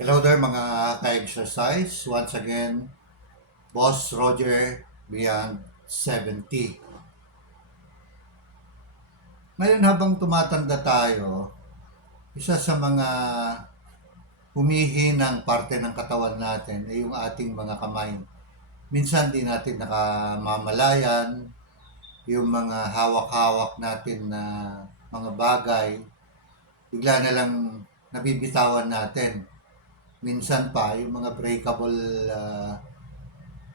Hello there mga ka-exercise. Once again, Boss Roger Beyond 70. Ngayon habang tumatanda tayo, isa sa mga humihinang parte ng katawan natin ay yung ating mga kamay. Minsan di natin nakamamalayan yung mga hawak-hawak natin na mga bagay. Bigla na lang nabibitawan natin. Minsan pa yung mga breakable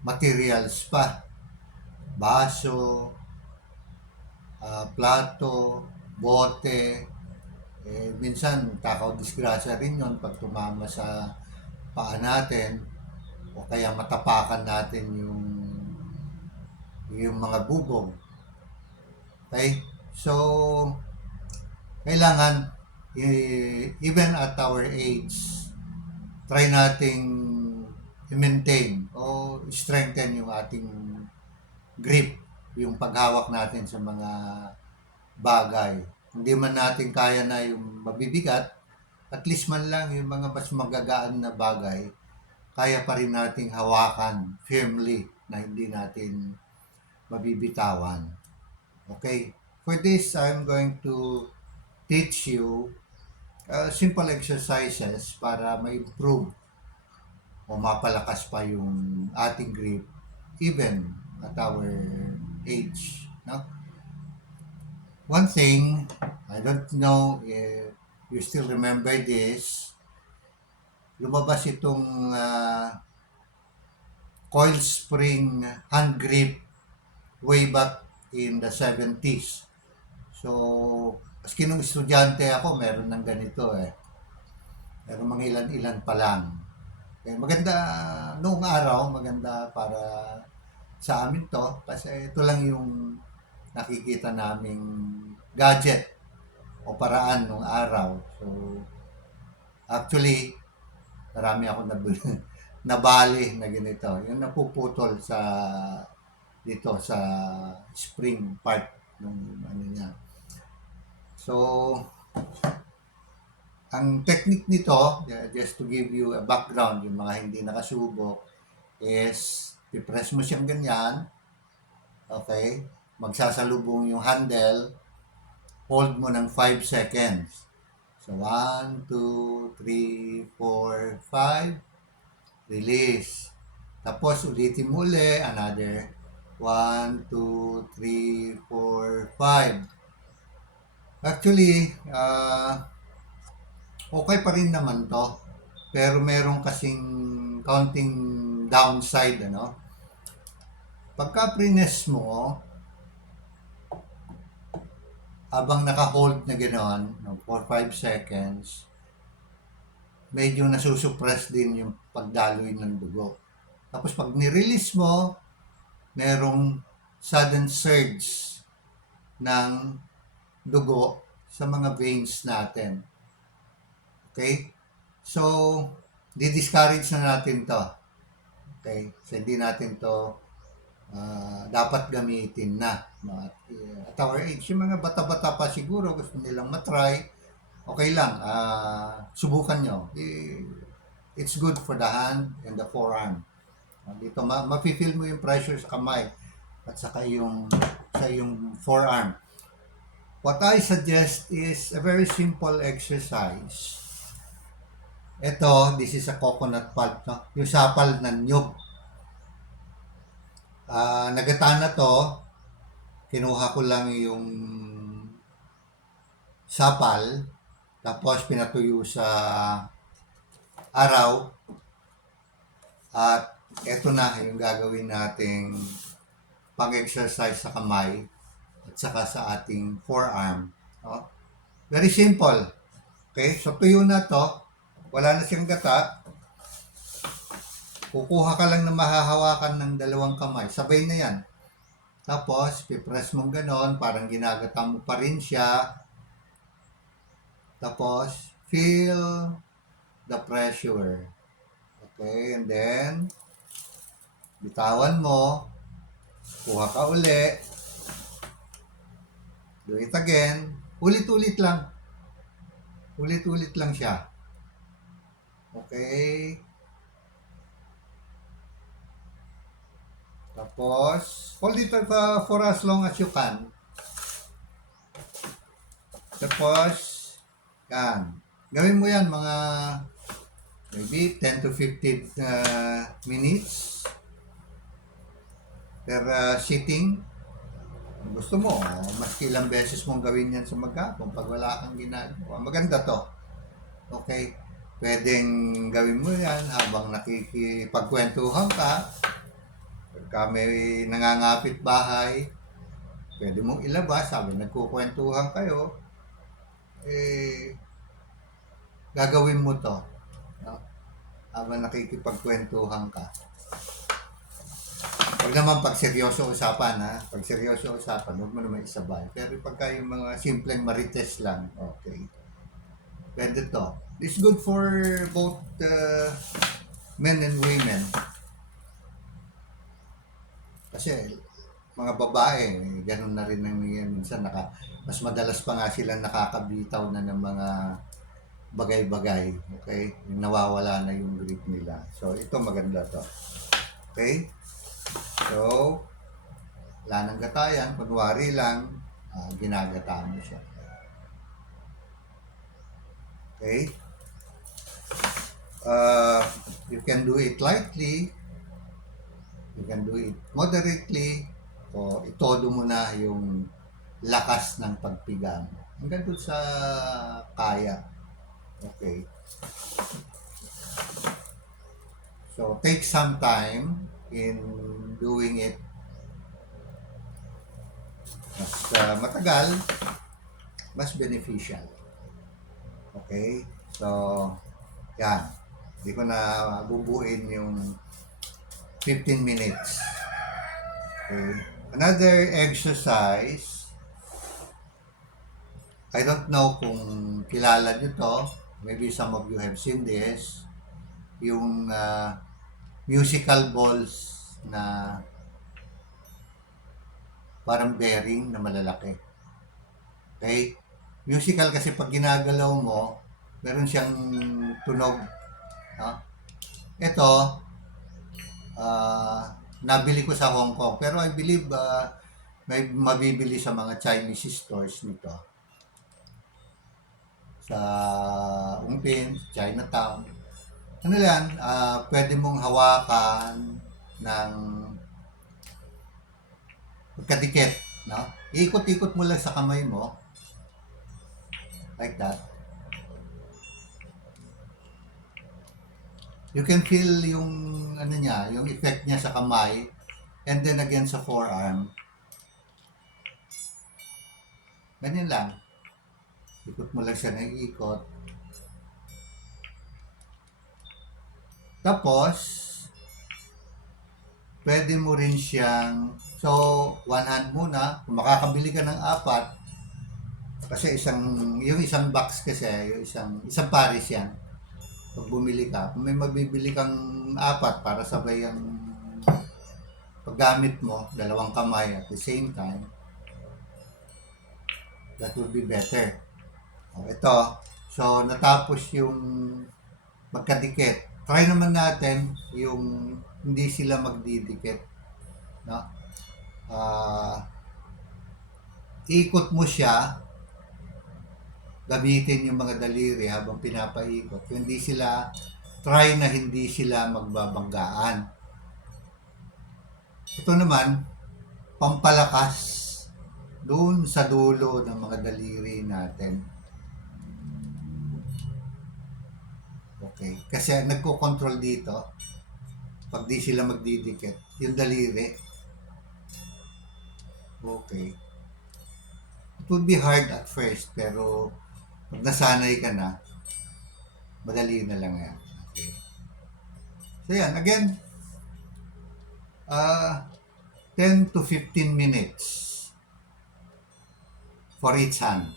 materials pa. Baso, plato, bote, minsan takaw disgrasya rin yon pag tumama sa paa natin o kaya matapakan natin yung mga bubong. Okay? So, kailangan, even at our age, try nating i-maintain o strengthen yung ating grip, yung paghawak natin sa mga bagay. Hindi man natin kaya na yung mabibigat, at least man lang yung mga mas magagaan na bagay, kaya pa rin nating hawakan firmly na hindi natin mabibitawan. Okay? For this, I'm going to teach you simple exercises para ma-improve o mapalakas pa yung ating grip even at our age. No? One thing, I don't know if you still remember this, lumabas itong coil spring hand grip way back in the 70s. So, maski nung estudyante ako, meron ng ganito eh. Pero mga ilan-ilan pa lang. Eh, maganda, noong araw, maganda para sa amin to kasi ito lang yung nakikita naming gadget o paraan nung araw. So, actually, marami ako nabali na ganito. Yung napuputol sa dito sa spring part ng ano niya. So, ang technique nito, just to give you a background, yung mga hindi nakasubok, is pipress mo siyang ganyan, okay? Magsasalubong yung handle, hold mo ng 5 seconds. So, 1, 2, 3, 4, 5, release. Tapos, ulitin mo uli, another 1, 2, 3, 4, 5. Actually, okay pa rin naman to. Pero meron kasing counting downside, ano? Pagka prines mo, habang naka-hold na gano'n, no, for 5 seconds, medyo nasusuppress din yung pagdaloy ng dugo. Tapos pag nirelease mo, merong sudden surge ng dugo sa mga veins natin. Okay? So, di-discourage na natin to. Okay? So, hindi natin to dapat gamitin na. At our age, yung mga bata-bata pa siguro, gusto nilang matry, okay lang, subukan nyo. It's good for the hand and the forearm. Dito, mafe-feel mo yung pressure sa kamay at saka sa yung forearm. What I suggest is a very simple exercise. Ito, this is a coconut pulp, no? Yung sapal ng nyug. Nagata na to, kinuha ko lang yung sapal, tapos pinatuyo sa araw, at eto na yung gagawin nating pang-exercise sa kamay at saka sa ating forearm. No? Very simple. Okay, so tuyo na to, wala na siyang gata, kukuha ka lang na mahahawakan ng dalawang kamay, sabay na yan. Tapos, pipress mong ganon, parang ginagata mo pa rin siya. Tapos, feel the pressure. Okay, and then, bitawan mo, kuha ka uli, do it again, ulit-ulit lang. Ulit-ulit lang siya. Okay. Tapos, hold it for as long as you can. Tapos, yan. Gawin mo yan mga maybe 10 to 15 minutes per sitting. Kung gusto mo, maski ilang beses mong gawin yan sa maghapon pag wala kang ginagawa. Maganda to. Okay? Pwedeng gawin mo yan habang nakikipagkwentuhan ka. Pagka may nangangapit bahay, pwede mong ilabas habang nagkukwentuhan kayo. Gagawin mo to. No? Habang nakikipagkwentuhan ka. Huwag naman pag seryoso usapan, ha? Pag seryoso usapan, huwag mo naman isabay. Pero pagka yung mga simpleng marites lang, okay. Pwede to. It's good for both men and women. Kasi mga babae, ganun na rin minsan mas madalas pa nga sila nakakabitaw na ng mga bagay-bagay. Okay? Nawawala na yung grip nila. So, ito maganda to. Okay? So, wala nang gatayan, kunwari lang, ginagata mo siya. Okay? You can do it lightly, you can do it moderately, o itodo mo na yung lakas ng pagpiga mo. Hanggang doon sa kaya. Okay. So, take some time in doing it. Mas matagal, mas beneficial. Okay? So, yan. Hindi ko na bubuin yung 15 minutes. Okay? Another exercise, I don't know kung kilala nyo to. Maybe some of you have seen this. Yung musical balls na parang bearing na malalaki. Okay? Musical kasi pag ginagalaw mo, meron siyang tunog. No? Ito, nabili ko sa Hong Kong. Pero I believe may mabibili sa mga Chinese stores nito. Sa Ungpin, Chinatown. Ano yan, pwede mong hawakan ng magkadikit. No? Iikot-ikot mo lang sa kamay mo. Like that. You can feel yung ano niya, yung effect niya sa kamay and then again sa forearm. Ganyan lang. Ikot mo lang siya ng ikot. Tapos, pwede mo rin siyang, so, one hand muna, kung makakabili ka ng 4, kasi yung isang box kasi, yung isang pares yan. Pag bumili ka, kung may mabibili kang 4 para sabay ang paggamit mo, dalawang kamay at the same time, that would be better. Ito, so natapos yung magkadikit. Try naman natin yung hindi sila magdidikit. No? Ikot mo siya, gamitin yung mga daliri habang pinapaikot. Try na hindi sila magbabanggaan. Ito naman, pampalakas doon sa dulo ng mga daliri natin. Okay. Kasi nagko-control dito, pag di sila magdidikit, yung daliri. Okay. It would be hard at first, pero pag nasanay ka na, madali na lang yan. Okay. So yan, again, 10 to 15 minutes for each hand.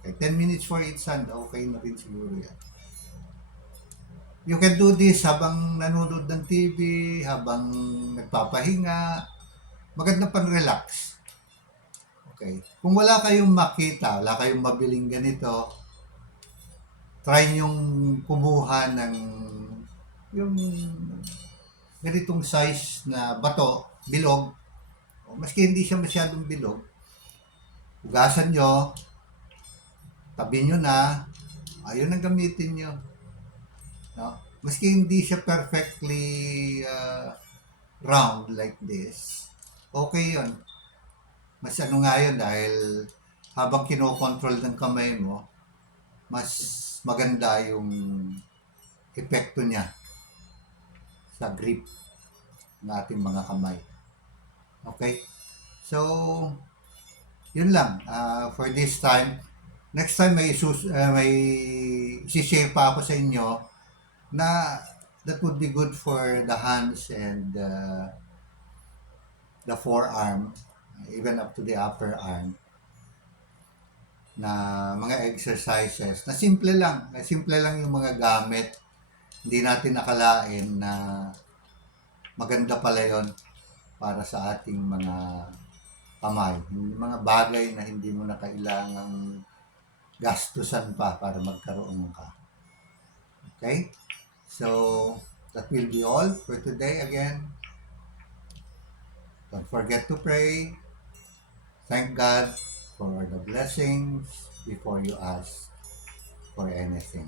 Okay, 10 minutes for each hand, okay na rin siguro yan. You can do this habang nanonood ng TV, habang nagpapahinga. Maganda pang relax. Okay. Kung wala kayong makita, wala kayong mabiling ganito, try nyong kumuha ng yung ganitong size na bato, bilog, o maski hindi siya masyadong bilog, hugasan nyo, tabi nyo na, ayun ang gamitin nyo. No? Maski hindi siya perfectly round like this, okay yun. Mas ano nga yun dahil habang kinokontrol ng kamay mo, mas maganda yung epekto niya sa grip ng ating mga kamay. Okay? So, yun lang. For this time, next time may isi-share pa ako sa inyo na that would be good for the hands and the forearm, even up to the upper arm, na mga exercises na simple lang yung mga gamit. Hindi natin nakalain na maganda pala yon para sa ating mga kamay. Mga bagay na hindi mo na kailangang gastusan pa para magkaroon ka. Okay? So, that will be all for today again. Don't forget to pray. Thank God for the blessings before you ask for anything.